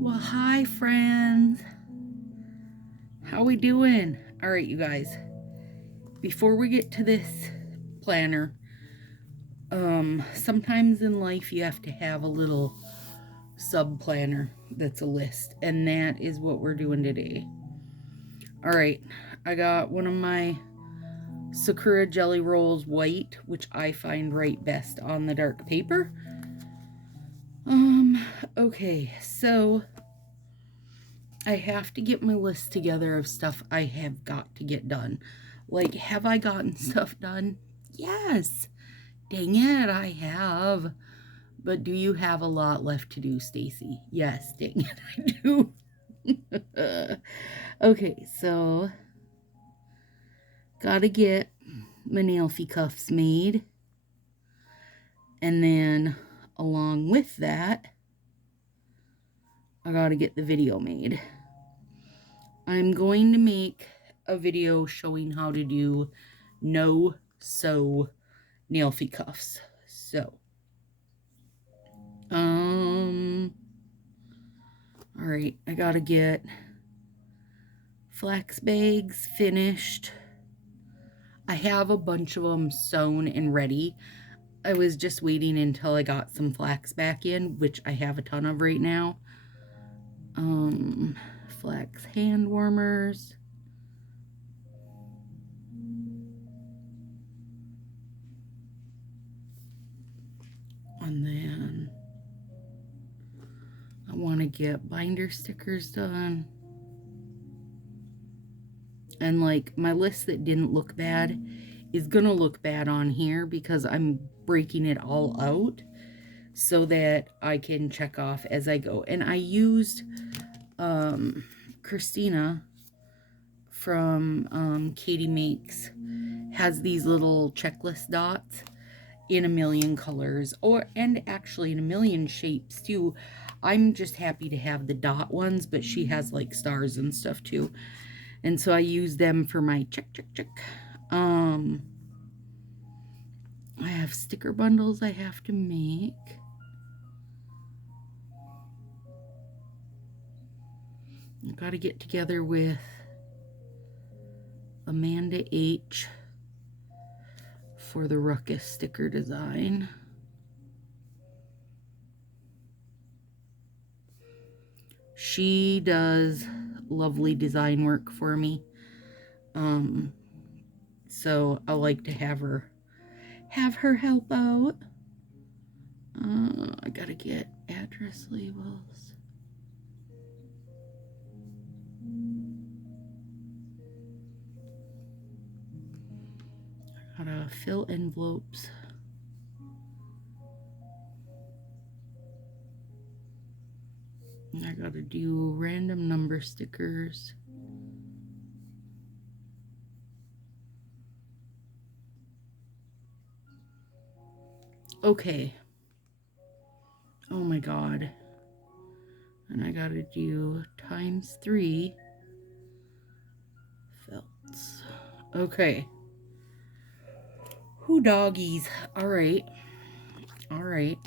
Well, hi friends. How we doing? All right, you guys. Before we get to this planner, sometimes in life you have to have a little sub planner that's a list, and that is what we're doing today. All right, I got one of my Sakura Jelly Rolls white, which I find right best on the dark paper. Okay, so I have to get my list together of stuff I have got to get done. Like, have I gotten stuff done? Yes. Dang it, I have. But do you have a lot left to do, Stacy? Yes, dang it, I do. Okay, so gotta get my nailfie cuffs made. And then along with that, I gotta get the video made. I'm going to make a video showing how to do no-sew nailfie cuffs. So, all right, I gotta get flax bags finished. I have a bunch of them sewn and ready. I was just waiting until I got some flax back in, which I have a ton of right now. Flax hand warmers. And then I want to get binder stickers done. And like my list that didn't look bad is gonna look bad on here because I'm breaking it all out so that I can check off as I go. And I used Christina from Katie Makes has these little checklist dots in a million colors, and actually in a million shapes too. I'm just happy to have the dot ones, but she has like stars and stuff too. And so I use them for my check. I have sticker bundles I have to make. I've got to get together with Amanda H. for the Ruckus sticker design. She does lovely design work for me. So I like to have her help out. I gotta get address labels. I gotta fill envelopes. I gotta do random number stickers. Okay. Oh my god. And I gotta do ×3 felts. Okay. Who doggies? Alright. Alright.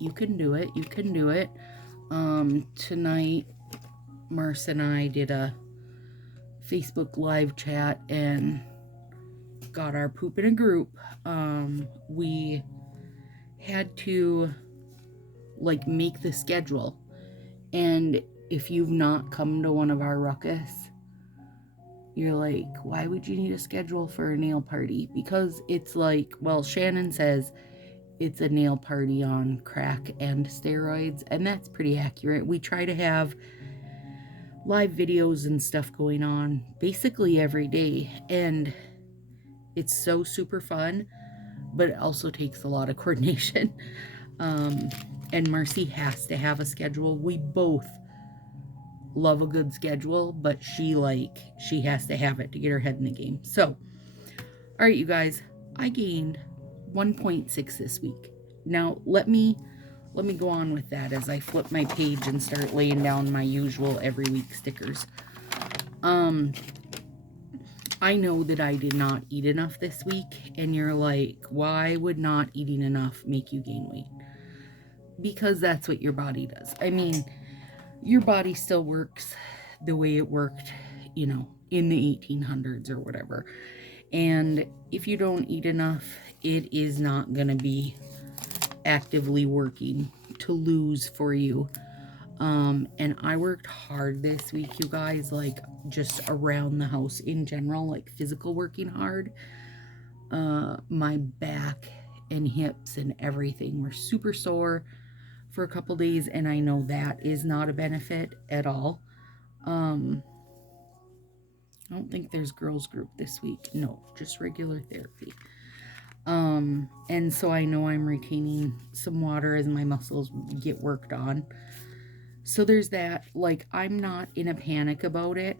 You can do it. Tonight, Marcy and I did a Facebook live chat and got our poop in a group. We had to like make the schedule, and if you've not come to one of our ruckus, you're like, why would you need a schedule for a nail party? Because it's like, well, Shannon says it's a nail party on crack and steroids, and that's pretty accurate. We try to have live videos and stuff going on basically every day, and it's so super fun, but it also takes a lot of coordination. And Marcy has to have a schedule. We both love a good schedule, but she has to have it to get her head in the game. So, all right, you guys, I gained 1.6 this week. Now, let me go on with that as I flip my page and start laying down my usual every week stickers. I know that I did not eat enough this week, and you're like, why would not eating enough make you gain weight? Because that's what your body does. I mean, your body still works the way it worked, you know, in the 1800s or whatever. And if you don't eat enough, it is not going to be actively working to lose for you. And I worked hard this week, you guys, like just around the house in general, like physical working hard. My back and hips and everything were super sore for a couple days, and I know that is not a benefit at all. I don't think there's girls group this week. No, just regular therapy. And so I know I'm retaining some water as my muscles get worked on. So there's that. Like, I'm not in a panic about it.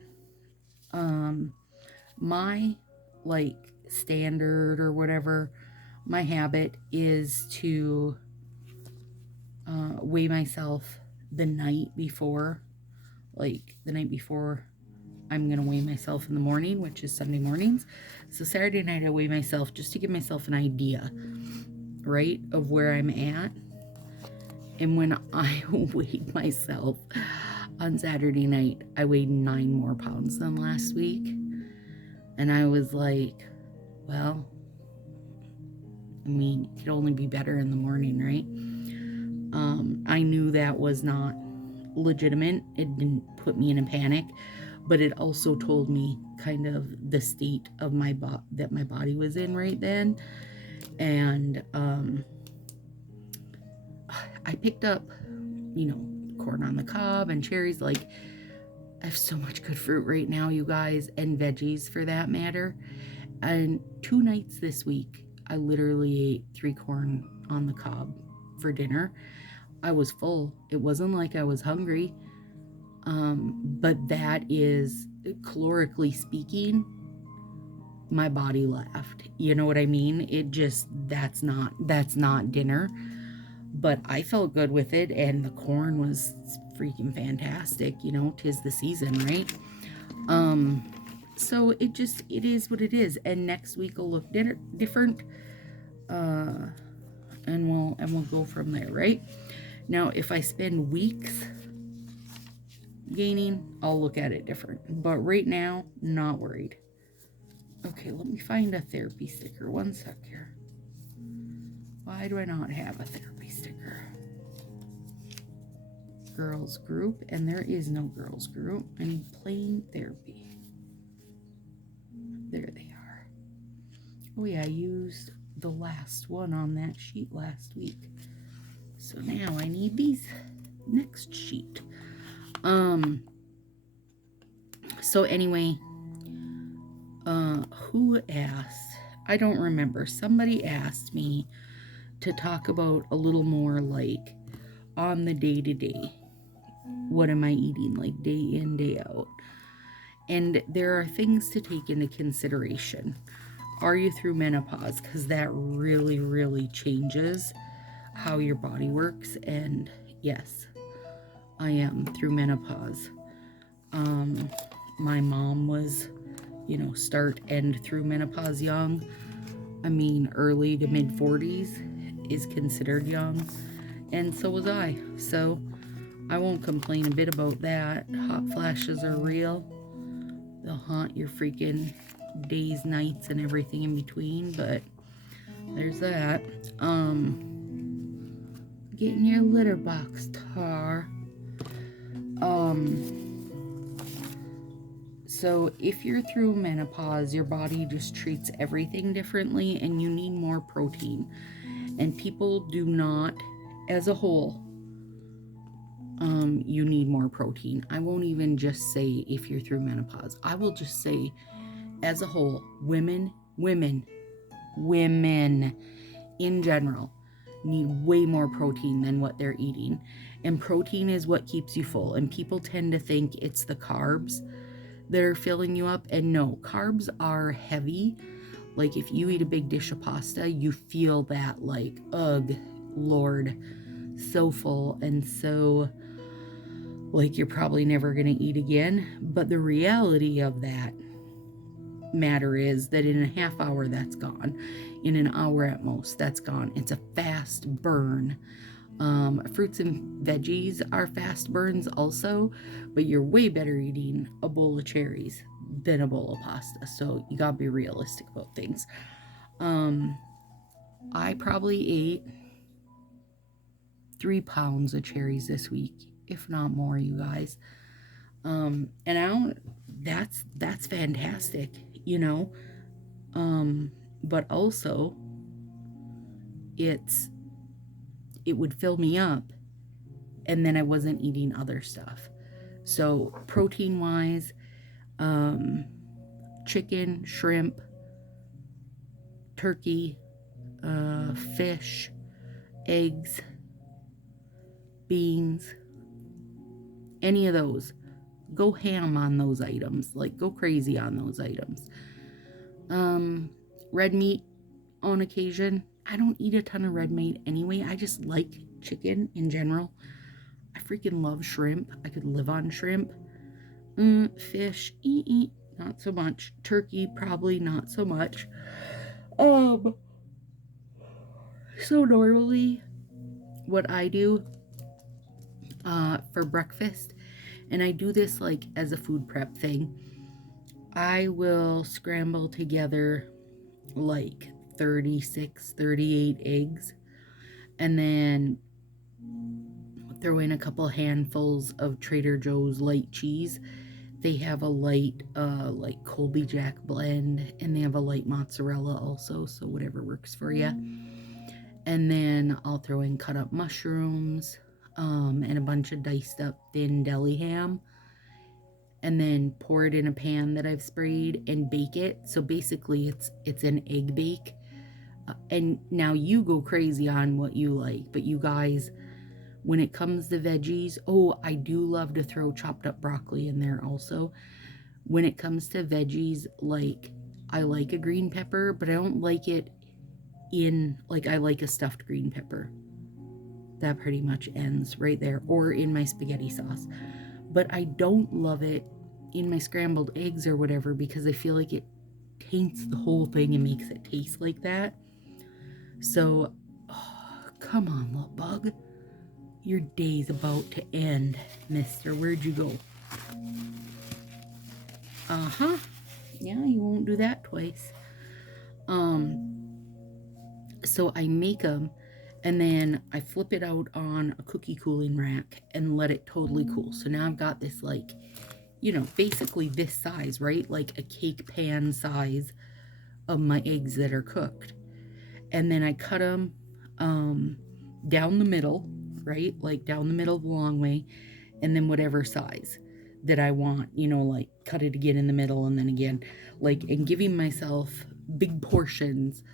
My, like, standard or whatever, my habit is to weigh myself the night before. Like, the night before I'm going to weigh myself in the morning, which is Sunday mornings. So Saturday night I weigh myself just to give myself an idea, right, of where I'm at. And when I weighed myself on Saturday night, I weighed 9 more pounds than last week. And I was like, well, I mean, it could only be better in the morning, right? I knew that was not legitimate. It didn't put me in a panic, but it also told me kind of the state of that my body was in right then. And I picked up, you know, corn on the cob and cherries. Like, I have so much good fruit right now, you guys, and veggies for that matter. And 2 nights this week, I literally ate 3 corn on the cob for dinner. I was full. It wasn't like I was hungry. But that is, calorically speaking, my body laughed. You know what I mean? It just, that's not dinner. But I felt good with it, and the corn was freaking fantastic. You know, 'tis the season, right? So it is what it is. And next week will look different. And we'll go from there, right? Now, if I spend weeks gaining, I'll look at it different. But right now, not worried. Okay, let me find a therapy sticker. One sec here. Why do I not have a therapy sticker? Girls group, and there is no girls group. I need plain therapy. There they are. Oh yeah, I used the last one on that sheet last week. So now I need these next sheet. So anyway, who asked? I don't remember. Somebody asked me to talk about a little more like on the day-to-day. What am I eating, like day in, day out? And there are things to take into consideration. Are you through menopause? Because that really, really changes how your body works. And yes, I am through menopause. My mom was, you know, start and through menopause young. I mean, early to mid 40s is considered young, and so was I. So I won't complain a bit about that. Hot flashes are real. They'll haunt your freaking days, nights, and everything in between, but there's that. Getting your litter box, Tar. So if you're through menopause, your body just treats everything differently, and you need more protein. And people do not, as a whole, you need more protein. I won't even just say if you're through menopause. I will just say, as a whole, women in general need way more protein than what they're eating. And protein is what keeps you full. And people tend to think it's the carbs that are filling you up. And no, carbs are heavy. Like if you eat a big dish of pasta, you feel that like, ugh, Lord, so full and so like you're probably never going to eat again. But the reality of that matter is that in a half hour, that's gone. In an hour at most, that's gone. It's a fast burn Fruits and veggies are fast burns also, but you're way better eating a bowl of cherries than a bowl of pasta. So you gotta be realistic about things. I probably ate 3 pounds of cherries this week, if not more, you guys. And I don't, that's fantastic, you know. But also it would fill me up, and then I wasn't eating other stuff. So protein wise, chicken, shrimp, turkey, fish, eggs, beans, any of those. Go ham on those items. Like, go crazy on those items. Red meat on occasion. I don't eat a ton of red meat anyway. I just like chicken in general. I freaking love shrimp. I could live on shrimp. Fish, not so much. Turkey, probably not so much. So normally what I do for breakfast, and I do this like as a food prep thing, I will scramble together like 36, 38 eggs, and then throw in a couple handfuls of Trader Joe's light cheese. They have a light like Colby Jack blend, and they have a light mozzarella also, so whatever works for you. And then I'll throw in cut up mushrooms, and a bunch of diced up thin deli ham, and then pour it in a pan that I've sprayed and bake it. So basically it's an egg bake. And now you go crazy on what you like, but you guys, when it comes to veggies, I do love to throw chopped up broccoli in there also. When it comes to veggies, like, I like a green pepper, but I don't like it in, like, I like a stuffed green pepper. That pretty much ends right there, or in my spaghetti sauce. But I don't love it in my scrambled eggs or whatever, because I feel like it taints the whole thing and makes it taste like that. So, come on, little bug. Your day's about to end, mister. Where'd you go? Uh-huh. Yeah, you won't do that twice. So I make them, and then I flip it out on a cookie cooling rack and let it totally cool. So now I've got this, like, basically this size, right? Like a cake pan size of my eggs that are cooked. And then I cut them down the middle, right? Like down the middle the long way, and then whatever size that I want, like cut it again in the middle, and then again, like, and giving myself big portions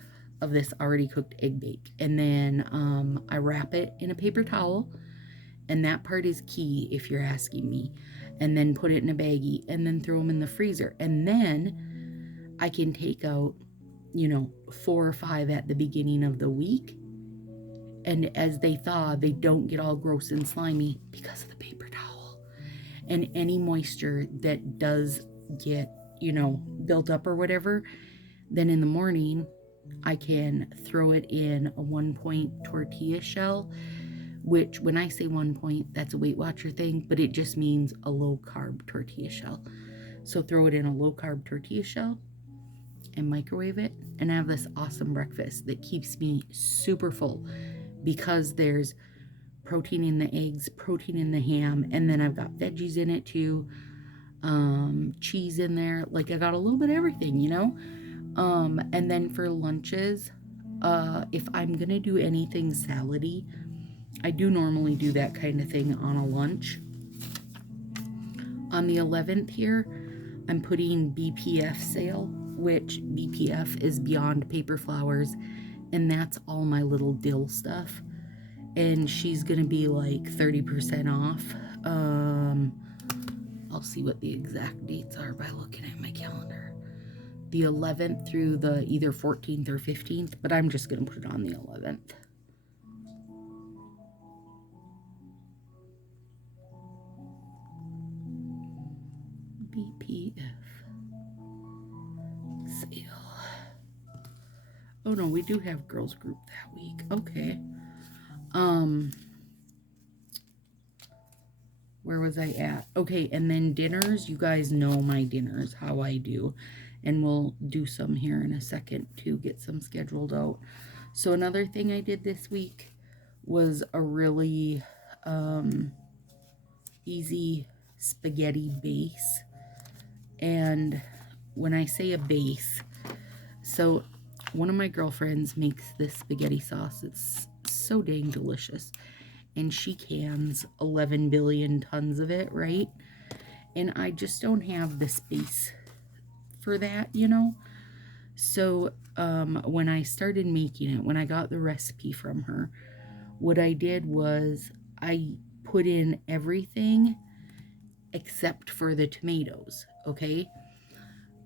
of this already cooked egg bake. And then I wrap it in a paper towel, and that part is key if you're asking me, and then put it in a baggie, and then throw them in the freezer. And then I can take out 4 or 5 at the beginning of the week, and as they thaw, they don't get all gross and slimy because of the paper towel. And any moisture that does get built up or whatever, then in the morning I can throw it in a 1-point tortilla shell, which, when I say 1 point, that's a Weight Watcher thing, but it just means a low carb tortilla shell. So throw it in a low carb tortilla shell and microwave it, and I have this awesome breakfast that keeps me super full, because there's protein in the eggs, protein in the ham, and then I've got veggies in it too, cheese in there. Like, I got a little bit of everything, and then for lunches, if I'm gonna do anything salady, I do normally do that kind of thing on a lunch. On the 11th here, I'm putting BPF sale, which BPF is Beyond Paper Flowers, and that's all my little dill stuff. And she's gonna be like 30% off. I'll see what the exact dates are by looking at my calendar. The 11th through the either 14th or 15th, but I'm just gonna put it on the 11th. BPF sale. Oh no, we do have girls group that week. Okay. Where was I at? Okay, and then dinners. You guys know my dinners, how I do. And we'll do some here in a second to get some scheduled out. So another thing I did this week was a really easy spaghetti base. And when I say a base, so one of my girlfriends makes this spaghetti sauce. It's so dang delicious. And she cans 11 billion tons of it, right? And I just don't have the space for that, you know? So when I started making it, when I got the recipe from her, what I did was I put in everything except for the tomatoes, okay?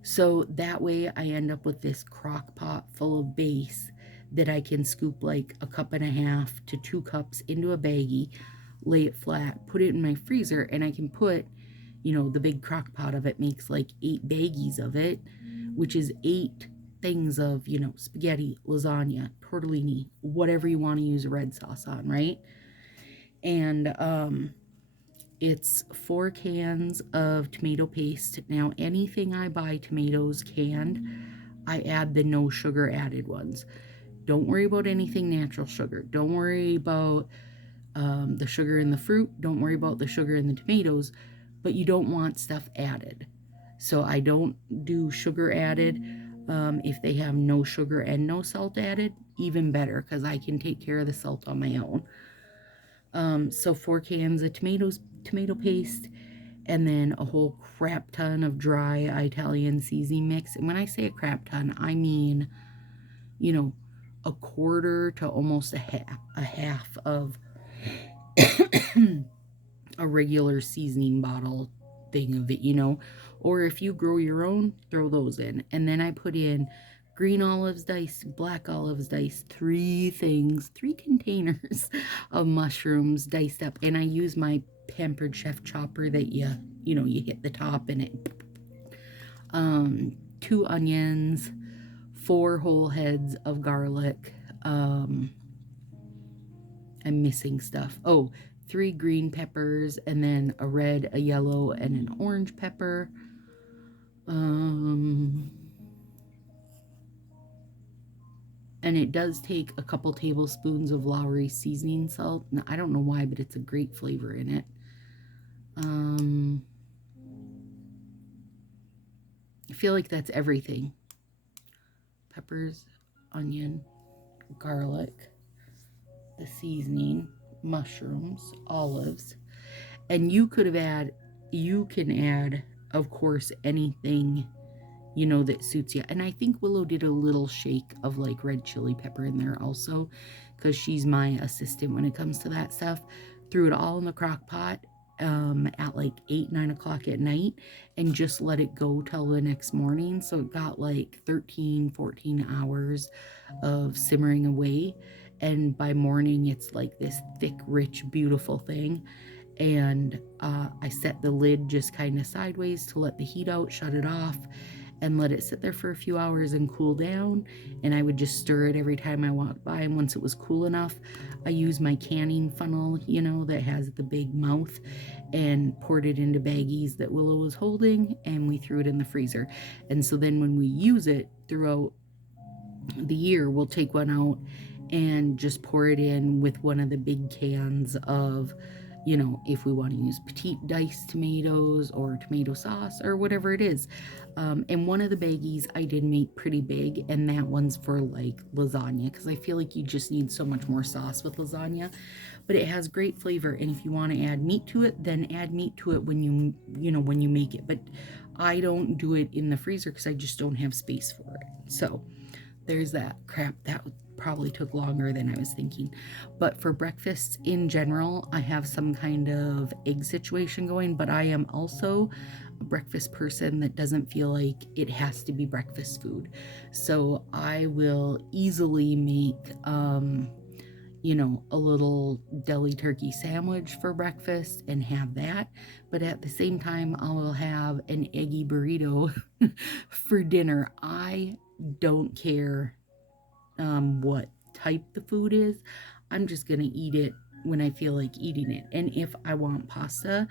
So that way I end up with this crock pot full of base that I can scoop like a cup and a half to 2 cups into a baggie, lay it flat, put it in my freezer, and I can put, you know, the big crock pot of it makes like 8 baggies of it, which is 8 things of, you know, spaghetti, lasagna, tortellini, whatever you want to use a red sauce on, right? And it's 4 cans of tomato paste. Now, anything I buy tomatoes canned, I add the no sugar added ones. Don't worry about anything natural sugar. Don't worry about the sugar in the fruit. Don't worry about the sugar in the tomatoes, but you don't want stuff added. So I don't do sugar added. If they have no sugar and no salt added, even better, because I can take care of the salt on my own. So 4 cans of tomato paste, and then a whole crap ton of dry Italian seasoning mix. And when I say a crap ton, I mean, you know, a quarter to almost a half of a regular seasoning bottle thing of it, you know. Or if you grow your own, throw those in. And then I put in green olives diced, black olives diced, 3 containers of mushrooms diced up. And I use my Pampered Chef chopper that you hit the top and it 2 onions, 4 whole heads of garlic. I'm missing stuff. Oh, 3 green peppers, and then a red, a yellow, and an orange pepper. And it does take a couple tablespoons of Lowry seasoning salt. Now, I don't know why, but it's a great flavor in it. I feel like that's everything. Peppers, onion, garlic, the seasoning, mushrooms, olives. And you can add, of course, anything, you know, that suits you. And I think Willow did a little shake of like red chili pepper in there also, because she's my assistant when it comes to that stuff. Threw it all in the crock pot at like 8-9 o'clock at night, and just let it go till the next morning. So it got like 13-14 hours of simmering away, and by morning it's like this thick, rich, beautiful thing. And I set the lid just kind of sideways to let the heat out, shut it off, and let it sit there for a few hours and cool down. And I would just stir it every time I walked by. And once it was cool enough, I used my canning funnel, you know, that has the big mouth, and poured it into baggies that Willow was holding, and we threw it in the freezer. And so then when we use it throughout the year, we'll take one out and just pour it in with one of the big cans of, you know, if we want to use petite diced tomatoes or tomato sauce or whatever it is. And one of the baggies I did make pretty big, and that one's for like lasagna, because I feel like you just need so much more sauce with lasagna. But it has great flavor, and if you want to add meat to it, then add meat to it when you make it. But I don't do it in the freezer because I just don't have space for it. So there's that. Crap, that probably took longer than I was thinking. But for breakfast in general, I have some kind of egg situation going, but I am also a breakfast person that doesn't feel like it has to be breakfast food. So I will easily make a little deli turkey sandwich for breakfast and have that. But at the same time, I will have an eggy burrito for dinner. I don't care what type the food is. I'm just going to eat it when I feel like eating it. And if I want pasta,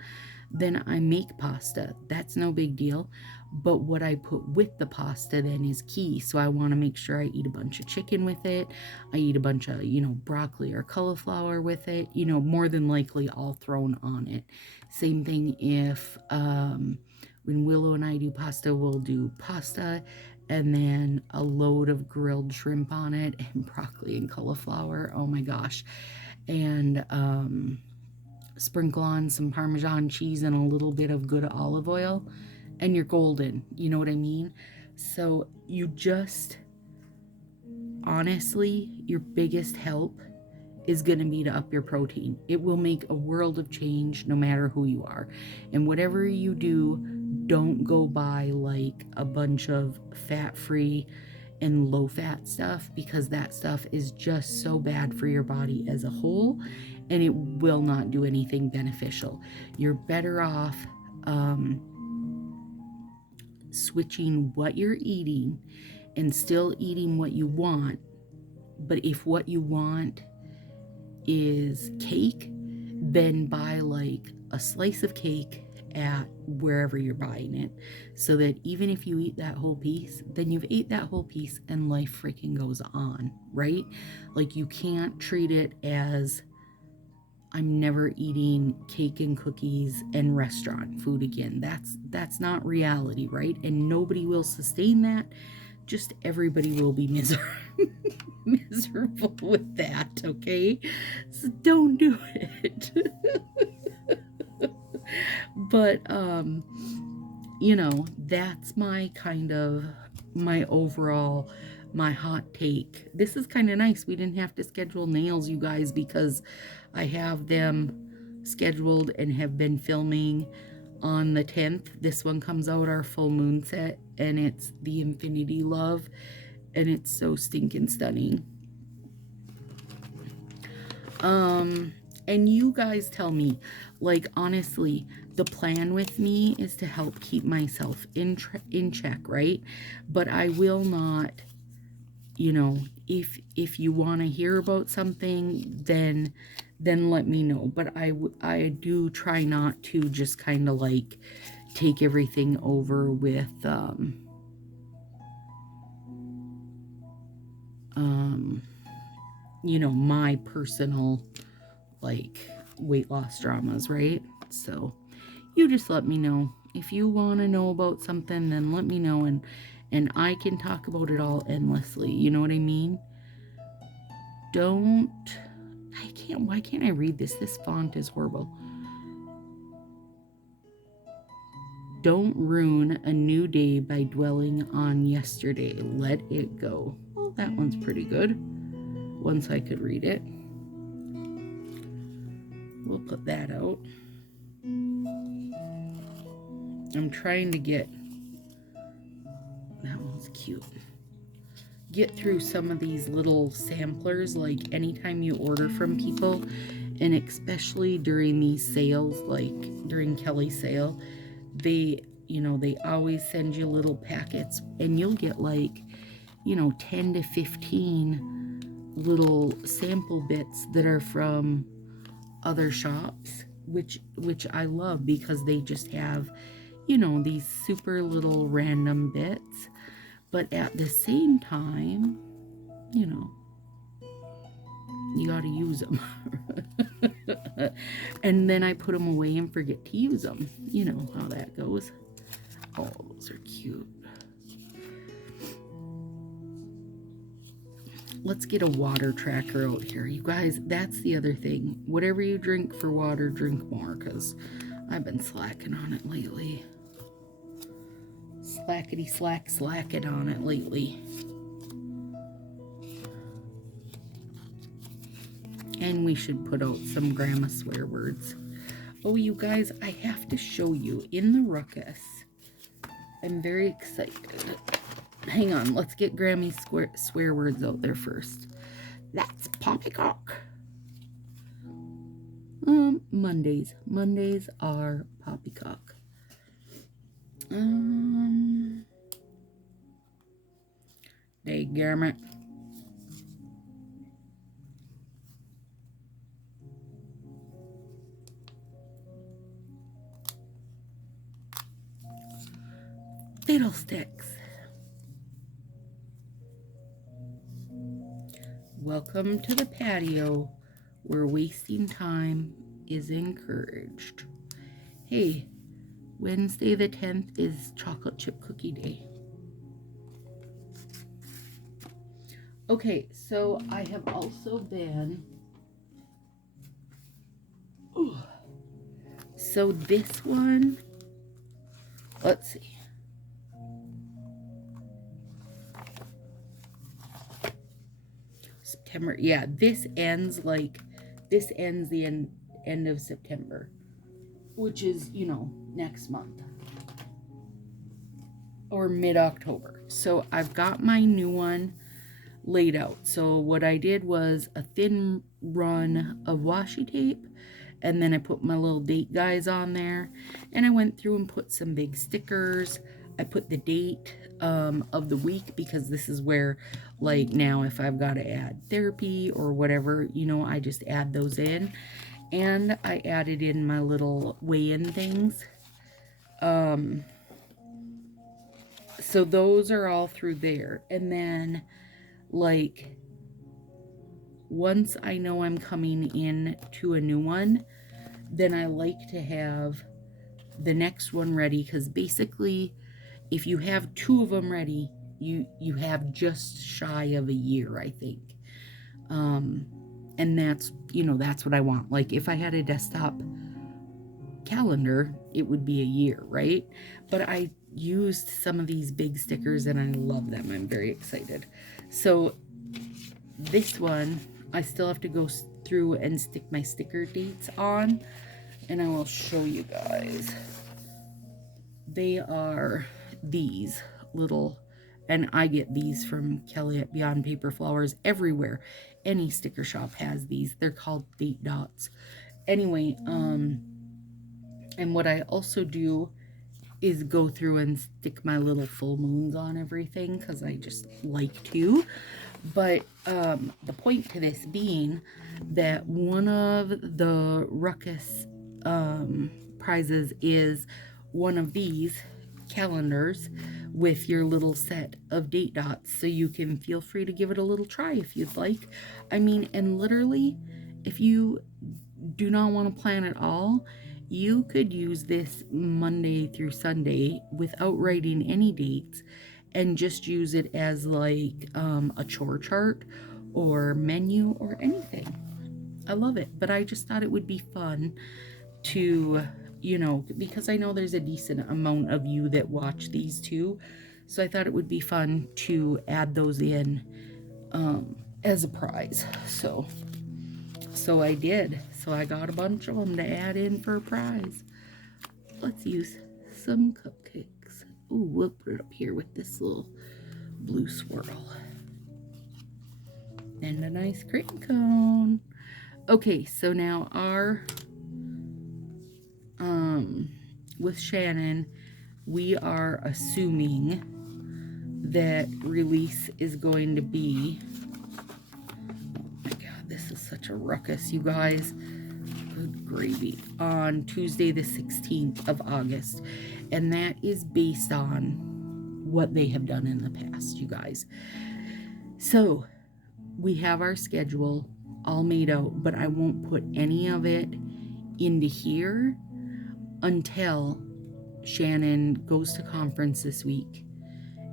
then I make pasta. That's no big deal. But what I put with the pasta then is key. So I want to make sure I eat a bunch of chicken with it. I eat a bunch of, broccoli or cauliflower with it, more than likely all thrown on it. Same thing if, when Willow and I do pasta, we'll do pasta and then a load of grilled shrimp on it and broccoli and cauliflower. Oh my gosh. And, sprinkle on some Parmesan cheese and a little bit of good olive oil, and you're golden. You know what I mean? So you just, honestly, your biggest help is going to be to up your protein. It will make a world of change no matter who you are. And whatever you do, don't go buy like a bunch of fat-free and low-fat stuff, because that stuff is just so bad for your body as a whole, and it will not do anything beneficial. You're better off switching what you're eating and still eating what you want. But if what you want is cake, then buy like a slice of cake at wherever you're buying it, so that even if you eat that whole piece, then you've ate that whole piece and life freaking goes on, right? Like, you can't treat it as, I'm never eating cake and cookies and restaurant food again. That's not reality, right? And nobody will sustain that. Just everybody will be miserable with that, okay? So don't do it. But, that's my kind of, my overall, my hot take. This is kind of nice. We didn't have to schedule nails, you guys, because I have them scheduled and have been filming on the 10th. This one comes out our full moon set, and it's the Infinity Love, and it's so stinking stunning. And you guys tell me, like, honestly, the plan with me is to help keep myself in check, right? But I will not, if you want to hear about something, then let me know. But I do try not to just kind of like take everything over with my personal like weight loss dramas, right? So you just let me know. If you want to know about something, then let me know, and I can talk about it all endlessly. You know what I mean? Why can't I read this? This font is horrible. Don't ruin a new day by dwelling on yesterday. Let it go. Well, that one's pretty good. Once I could read it. We'll put that out. I'm trying to get, that one's cute, get through some of these little samplers, like anytime you order from people, and especially during these sales, like during Kelly's sale, they always send you little packets, and you'll get like, 10 to 15 little sample bits that are from other shops, which I love, because they just have, these super little random bits, but at the same time, you gotta use them. And then I put them away and forget to use them. You know how that goes. Oh, those are cute. Let's get a water tracker out here. You guys, that's the other thing. Whatever you drink for water, drink more, because I've been slacking on it lately. Slacking on it lately. And we should put out some grandma swear words. Oh, you guys, I have to show you in the ruckus. I'm very excited. Hang on, let's get Grammy's swear words out there first. That's poppycock. Mondays. Mondays are poppycock. Daggummit. Fiddlesticks. Welcome to the patio where wasting time is encouraged. Hey, Wednesday the 10th is chocolate chip cookie day. Okay, so I have also been... Ooh. So this one, let's see. September, yeah, this ends the end of September, which is, you know, next month or mid-October. So I've got my new one laid out. So what I did was a thin run of washi tape, and then I put my little date guys on there, and I went through and put some big stickers. I put the date of the week, because this is where, like, now if I've got to add therapy or whatever, you know, I just add those in. And I added in my little weigh-in things. So those are all through there. And then, like, once I know I'm coming in to a new one, then I like to have the next one ready, because basically if you have two of them ready, you have just shy of a year, I think. And that's, you know, that's what I want. Like, if I had a desktop calendar, it would be a year, right? But I used some of these big stickers and I love them. I'm very excited. So this one, I still have to go through and stick my sticker dates on, and I will show you guys. They are these little, and I get these from Kelly at Beyond Paper Flowers. Everywhere, any sticker shop has these. They're called date dots. Anyway, and what I also do is go through and stick my little full moons on everything, because I just like to. But the point to this being that one of the Ruckus prizes is one of these calendars with your little set of date dots, so you can feel free to give it a little try if you'd like. I mean, and literally, if you do not want to plan at all, you could use this Monday through Sunday without writing any dates, and just use it as like a chore chart or menu or anything. I love it. But I just thought it would be fun to, you know, because I know there's a decent amount of you that watch these too. So I thought it would be fun to add those in as a prize. So I did. So I got a bunch of them to add in for a prize. Let's use some cupcakes. Ooh, we'll put it up here with this little blue swirl. And a nice cream cone. Okay, so now our, with Shannon, we are assuming that release is going to be, oh my God, this is such a ruckus, you guys. Good gravy. On Tuesday the 16th of August. And that is based on what they have done in the past, you guys. So we have our schedule all made out, but I won't put any of it into here until Shannon goes to conference this week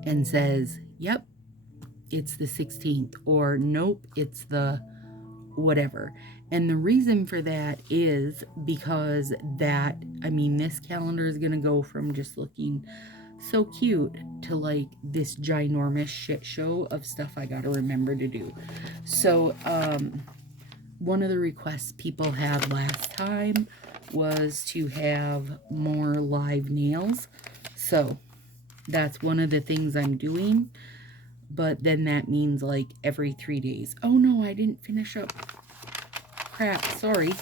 and says, yep, it's the 16th, or nope, it's the whatever. And the reason for that is because that, I mean, this calendar is going to go from just looking so cute to like this ginormous shit show of stuff I got to remember to do. So, one of the requests people had last time was to have more live nails. So that's one of the things I'm doing. But then that means like every 3 days. Oh no, I didn't finish up. Crap, sorry.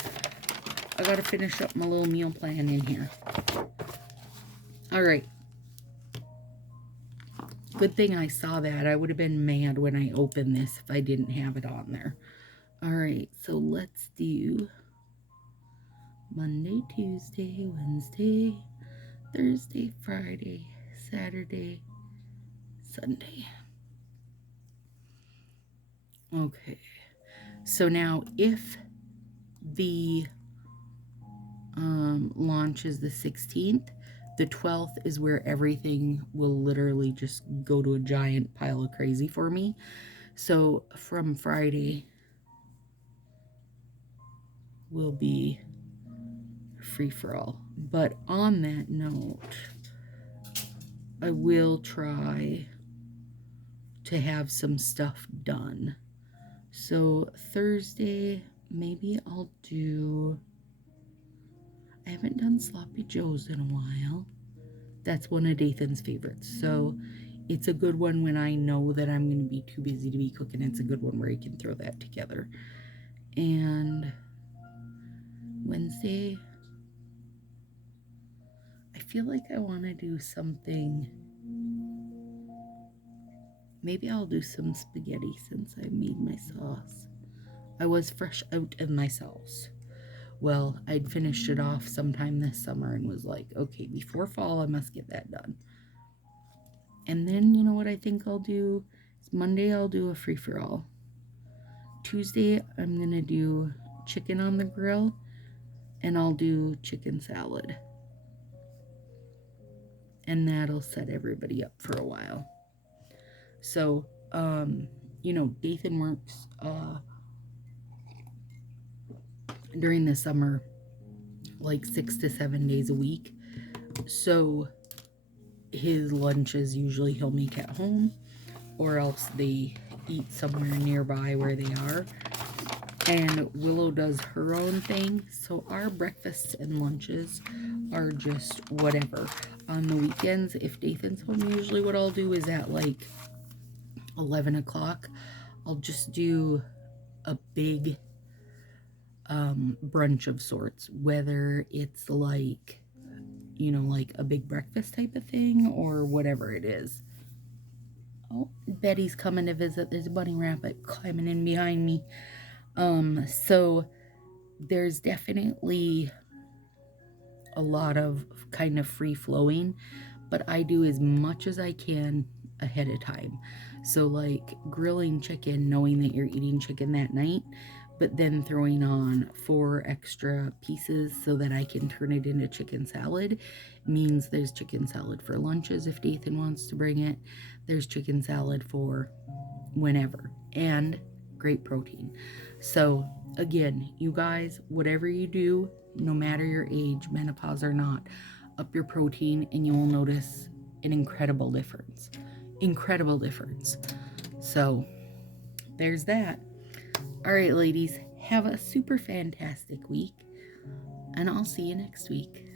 I gotta finish up my little meal plan in here. Alright. Good thing I saw that. I would have been mad when I opened this if I didn't have it on there. Alright, so let's do Monday, Tuesday, Wednesday, Thursday, Friday, Saturday, Sunday. Okay. So now if the launch is the 16th, the 12th is where everything will literally just go to a giant pile of crazy for me. So from Friday will be free-for-all. But on that note, I will try to have some stuff done. So Thursday, maybe I'll do... I haven't done Sloppy Joe's in a while. That's one of Dathan's favorites. So it's a good one when I know that I'm going to be too busy to be cooking. It's a good one where he can throw that together. And Wednesday, I feel like I want to do something. Maybe I'll do some spaghetti since I made my sauce. I was fresh out of my sauce. Well, I'd finished it off sometime this summer and was like, okay, before fall, I must get that done. And then, you know what I think I'll do? Is Monday, I'll do a free-for-all. Tuesday, I'm going to do chicken on the grill, and I'll do chicken salad. And that'll set everybody up for a while. So, you know, Dathan works, during the summer, like 6 to 7 days a week. So his lunches usually he'll make at home, or else they eat somewhere nearby where they are. And Willow does her own thing. So our breakfasts and lunches are just whatever. On the weekends, if Dathan's home, usually what I'll do is at like 11 o'clock, I'll just do a big brunch of sorts, whether it's like, you know, like a big breakfast type of thing or whatever it is. Oh, Betty's coming to visit. There's a bunny rabbit climbing in behind me. So there's definitely a lot of kind of free flowing, but I do as much as I can ahead of time. So like grilling chicken, knowing that you're eating chicken that night, but then throwing on 4 extra pieces so that I can turn it into chicken salad means there's chicken salad for lunches if Dathan wants to bring it. There's chicken salad for whenever, and great protein. So again, you guys, whatever you do, no matter your age, menopause or not, up your protein and you will notice an incredible difference. Incredible difference. So there's that. All right, ladies, have a super fantastic week, and I'll see you next week.